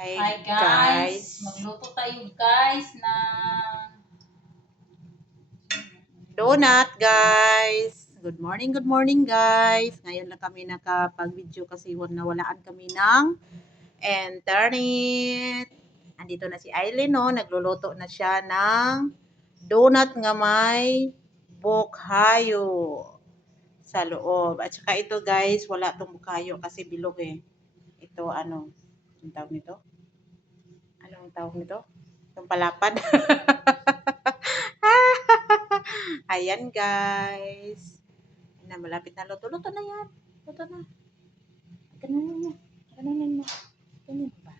Hi guys! Magluto tayo guys na donut guys. Good morning guys. Ngayon lang kami nakapag-video kasi nawalaan kami ng internet. Andito na si Aileen, no? Nagluluto na siya ng donut nga may bukhayo sa loob. At saka ito guys, wala tong bukhayo kasi bilog eh. Ito ano, ang tawag nito? Anong tawag nito? Yung palapad. Ayan guys. Na malapit na luto. Luto na yan. Luto na. Gananin mo. Gananin mo. Ganyan ba?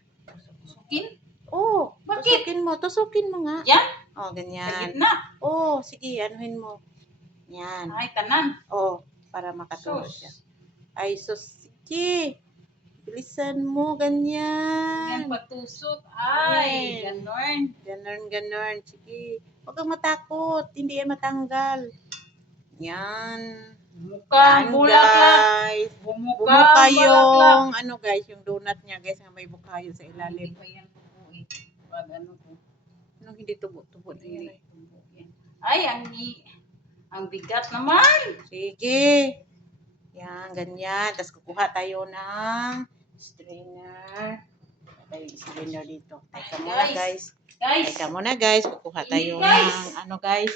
sukin. Oh, Bakit? tusukin mo. Tusukin mo nga. Yan? Oh, Sa ganyan. gitna. Oh, sige, anuhin mo. Yan. Ay, tanan. Oh, para makatulog siya. Sus. Ay, sus. Sige. Bilisan mo. Yan Ganyan. patusok. Ay, Yan. ganon. Ganon. Sige. Huwag kang matakot. Hindi yan matanggal. Yan. Mukhang bulaklak. Guys. Bumuka Bumuka bulaklak. yung, ano guys, yung donut niya guys, nga may bukayo sa Hindi ilalim. pa yan tubo eh. Wag ano ko. Anong hindi tubo-tubo na yan? Hindi tubo yan. Ay, ang bigat naman. Sige. Yan, ganyan. Tapos kukuha tayo ng strainer. Tayo yung strainer dito. Teka muna guys. Guys, Teka muna guys. Kukuha tayo Hindi, guys. ng, ano guys.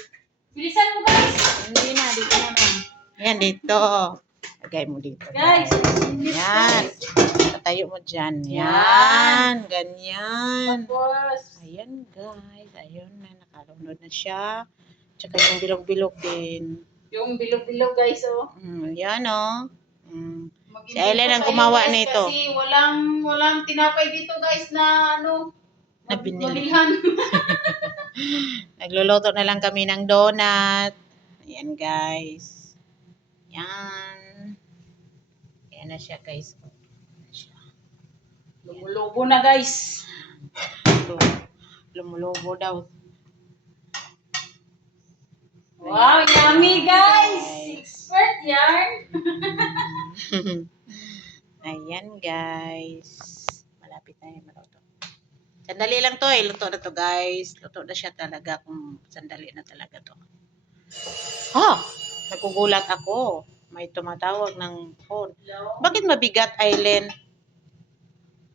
bilisan mo guys. Hindi na, dito na lang. Yan, dito. Lagay mo dito. Guys, Yan. Patayo mo dyan. Yan. Yan. Ganyan. Tapos, Ayan guys. Ayun na. Nakalunod na siya. Tsaka yung bilog-bilog din. yung bilog-bilog guys, oh. Yan o. Mag-invento Si Ellen ang tayo, gumawa guys, nito. Kasi walang tinapay dito guys na ano, Na binili. mabilhan. Nagluluto na lang kami ng donut. Ayan guys. Yan. Ayan na siya guys. Ayan na siya. Lumulobo na guys. Lumulobo daw. Wow, yummy guys. Expert yarn. Ayan guys. Malapit na yung maluto. Sandali lang to eh. Luto na to guys. Luto na siya talaga kung sandali na talaga to. Oh! Nagugulat ako. May tumatawag ng phone. Hello? Bakit mabigat, Aileen?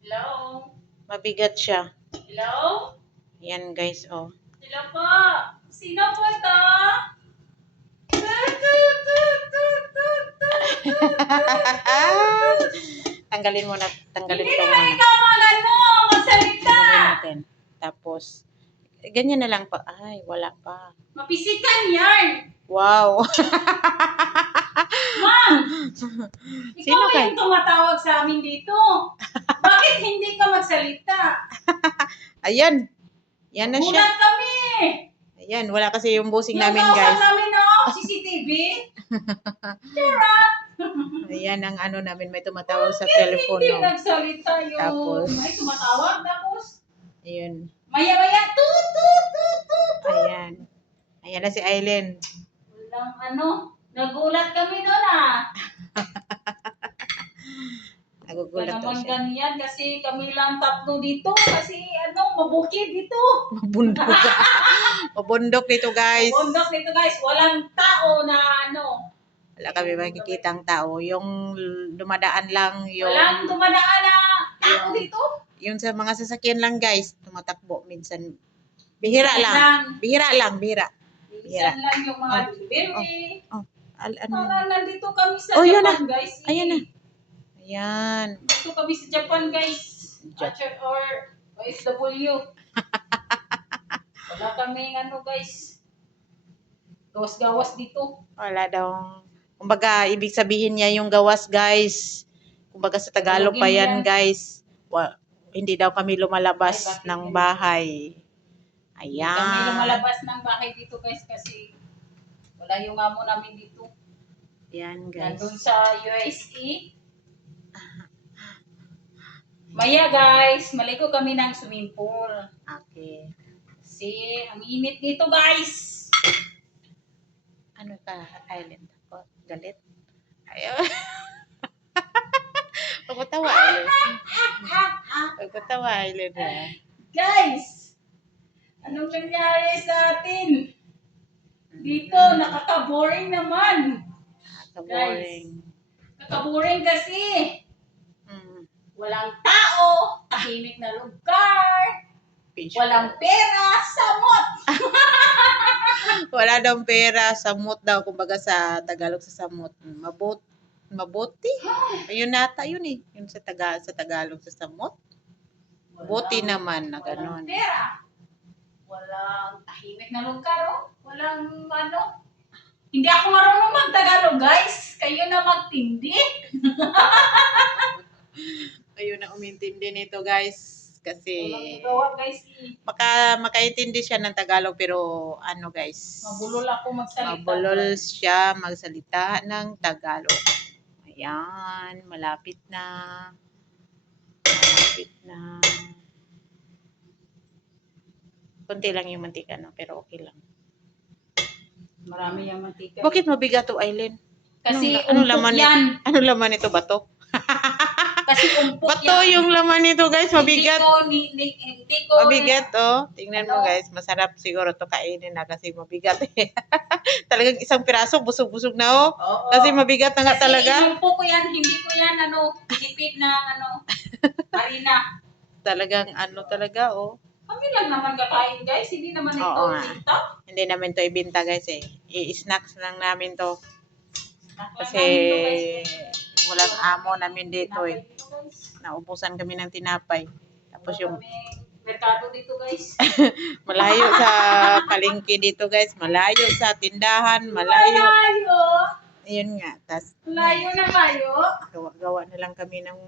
Hello? Mabigat siya. Hello? Yan guys, oh. Hello po? Sino po ito? Tanggalin mo na. Tanggalin Hindi ko naman muna. ikaw ano, magsalita. Tanggalin natin. Tapos, ganyan na lang pa. Ay, wala pa. Mapisikan yarn. Wow. Ma'am, ikaw Sino ba ka? yung tumatawag sa amin dito? Bakit hindi ka magsalita? Ayan. Yan na siya. Gulat kami. Ayan, wala kasi yung busing Yung namin kausap guys. namin, no? CCTV. Charot. Ayan ang ano namin, may tumatawag sa Bakit telepono. hindi nagsalita yung Tapos, may tumatawag? Tapos, ayun. maya-maya, tut. Ayan. Ayan na si Aileen. Walang ano, nagulat kami doon ah. Nagugulat daw Naman siya. ganyan kasi kami lang tatlo dito kasi ano, mabukid dito. Mabundok. Mabundok dito guys. Bundok dito guys, walang tao na ano. Wala kami makikitang tao. Yung dumadaan lang, yung Walang dumadaan na tao dito. yung sa mga sasakyan lang guys, tumatakbo minsan. Bihira lang. Bihira. Minsan lang yung mga delivery. Oh, ano? Parang nandito kami sa Oh, yun Japan guys. Ayan na. Ayan. Dito kami sa Japan guys. Or OFW. Wala kaming ano guys. Gawas-gawas dito. Wala daw. Kumbaga, ibig sabihin niya yung gawas, guys. Kumbaga sa Tagalog pa yan, guys. Hindi daw kami lumalabas Ay, bakit ng ganun? bahay. Hindi kami Ayan. lumalabas ng bahay dito guys kasi wala yung amo namin dito. Ayan, guys. Nandun sa USA. Maya guys, maligo kami ng swimming pool. Okay. Kasi ang init dito guys. Ano ka, Island? Ako, galit? Ayaw. Pagpatawa, Island. Nagkatawa, Aileen. Guys, anong nangyari sa atin? Dito, nakaka-boring naman. Boring. Nakaka-boring kasi. Mm. Walang tao, tahimik na lugar, walang pera, samot. Wala daw pera, samot daw, kumbaga sa Tagalog sa samot. Mabuti. Ayun nata yun eh. Yun sa Tagalog sa samot. Buti naman na Walang gano'n. pera. Walang tahimik na lugar, oh. Walang ano. Hindi ako marunong mag-Tagalog, guys. Kayo na magtindi. Ayun na umintindi nito guys. Kasi Walang gawa, guys. makaintindi siya ng Tagalog pero ano guys. Mabulol ako magsalita. Mabulol siya magsalita ng Tagalog. Ayan, malapit na. Malapit na. Kunti lang yung mantika, no? Pero okay lang. Marami yung mantika. Bakit mabigat to, Aileen? Kasi Anong umpok laman yan. Anong laman nito, bato? Kasi umpok Bato yan. yung laman nito, guys. Mabigat. Hindi ko. Mabigat, oh. Tingnan mo, guys. Masarap siguro to kainin na kasi mabigat. Talagang isang piraso, busog-busog na, oh. Oo. Kasi mabigat na nga Kasi talaga. inumpok ko yan. Hindi ko yan, hipit na, harina. Talagang ano talaga, oh. Kami lang naman kakain, guys. Hindi naman ito Oo nga. ibinta. Hindi namin to ibinta, guys, eh. I-snacks lang namin to. Kasi walang amo namin dito, eh. Naubusan kami ng tinapay. Tapos yung merkado dito, guys. malayo sa palengke dito, guys. Malayo sa tindahan. Malayo. Malayo. Ayun nga. Tas, Malayo na kayo. gawa na lang kami ng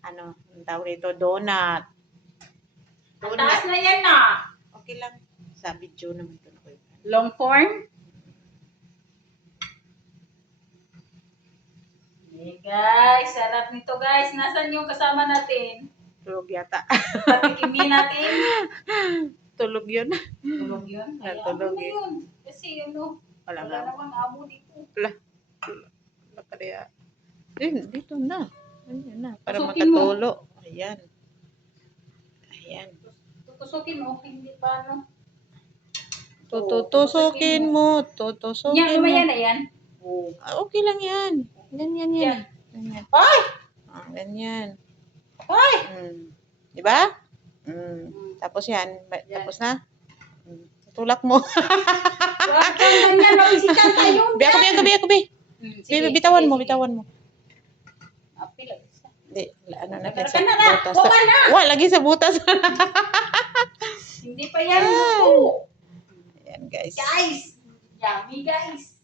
ano, ang tawag nito, donut. Ang taas na yan na. Okay lang. Sa video naman ito. Long form. Hey guys, sarap nito guys. Nasaan yung kasama natin? Tulog yata. Patikimin natin. Tulog yun. Tulog yun? Ay, Tulog amo na yun. Kasi Wala wala nga. namang amo dito. Wala kaya. Dito na. Ayan na. Para Tusukin mo. makatulo. Ayan. Ayan. Tutusukin mo. Hindi pa Tutusukin mo. Tutusukin Yan, mo. lumaya na yan. Okay lang yan. Ganyan yan. Ganyan. Ay! Ganyan. Ay! Diba? Tapos yan. Tapos na. Tulak mo. Huwag kang ganyan. Mabisikan tayo. Kubi. Bitawan mo. Apil. Hindi. Ano na Nagarkan sa na na. butas. Buka na. Lagi sa butas. Hindi pa yan. Buko. Ayan, guys. Guys! Yummy, guys!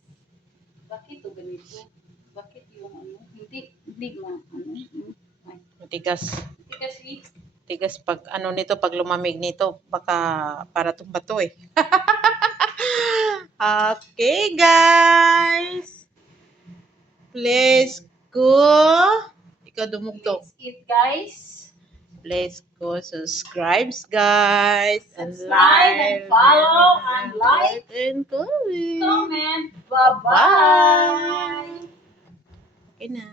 Bakit to ganito? Bakit yung hindi ay, Matigas. kasi Tigas pag pag lumamig nito, baka para itong bato eh. Okay, guys. Let's go. Ikaw dumugtong. let's eat, guys. Let's go subscribe, guys. Subscribe and follow and like and comment. Comment. Bye-bye! Okay na.